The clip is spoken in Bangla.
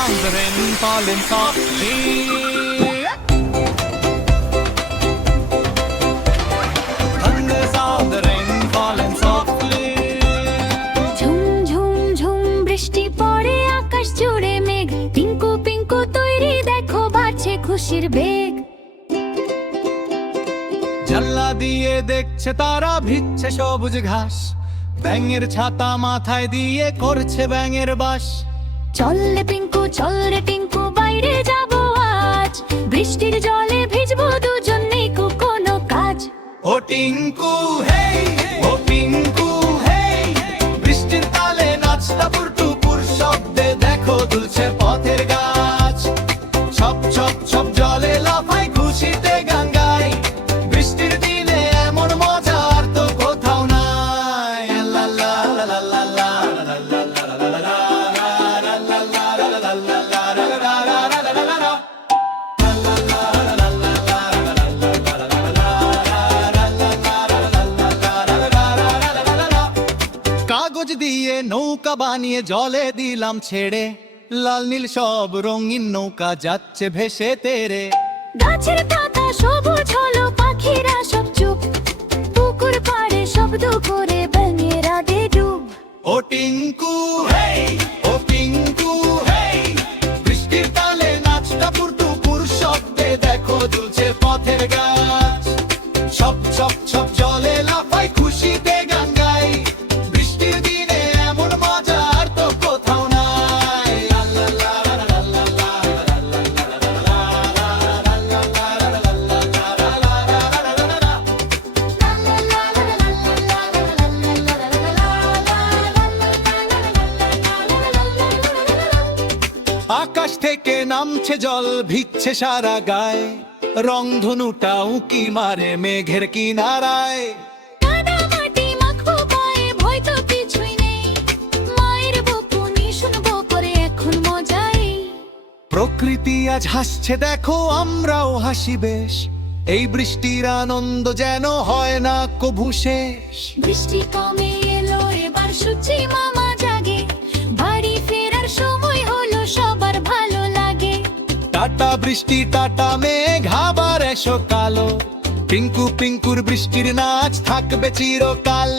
sound the rain falling softly. Thunder sound the rain falling softly. ঝুম ঝুম ঝুম বৃষ্টি পড়ে আকাশ জুড়ে মেঘ পিঙ্কু পিঙ্কু তৈরি দেখো বাড়ছে খুশির বেগ জানলা দিয়ে দেখছে তারা ভিজছে সবুজ ঘাস ব্যাঙের ছাতা মাথায় দিয়ে করছে ব্যাঙের বাস চল রে টিঙ্কু বাইরে যাব আজ বৃষ্টির জলে ভিজবো দুজন নেই কোনো কাজ ও টিঙ্কু হেই ও পিঙ্কু হেই বৃষ্টির তালে নাচটা পুরটুপুর শব্দে দেখো দুলছে পথের গাছ ছপ ছপ ছপ জলে লাফাই খুশিতে গান গাই বৃষ্টির দিনে এমন মজা আর তো কোথাও নাই লা লা লা লা লা লা লা লা লা লা লা কাগজ দিয়ে নৌকা বানিয়ে জলে দিলাম ছেড়ে লাল নীল সব রঙিন নৌকা যাচ্ছে ভেসে তেরে গাছের পাতা সবুজ হলো পাখিরা সব চুপ পুকুর পাড়ে শব্দ করে ব্যাঙেরা দে ডুব ও টিঙ্কু হেই ও পিঙ্কু হেই বৃষ্টির তালে নাচটা পুরটুপুর শব্দে দেখো দুলছে পথের গাছ ছপ ছপ ছপ জলে লাফাই খুশিতে গান গাই বৃষ্টির দিনে এমন মজা আর তো কোথাও নাই লা লা লা লা লা লা আকাশ থেকে নামছে জল ভিজছে সারা গায়ে রংধনুটা উকি মারে মেঘের কিনারায় কাদা মাটি মাখবো পায়ে ভয় তো কিছুই নেই মায়ের বকুনি শুনবো পরে এখন মজাই প্রকৃতি আজ হাসছে দেখো আমরাও হাসি বেশ এই বৃষ্টির আনন্দ যেন হয় না কভু শেষ বৃষ্টি কমে এলো এবার সূচি মামা জাগে বাড়ি ফেরার সময় হলো সবার ভালো লাগে টাটা বৃষ্টি টাটা মেঘ আবার এসো কালো পিঙ্কু পিঙ্কুর বৃষ্টির নাচ থাকবে চিরকাল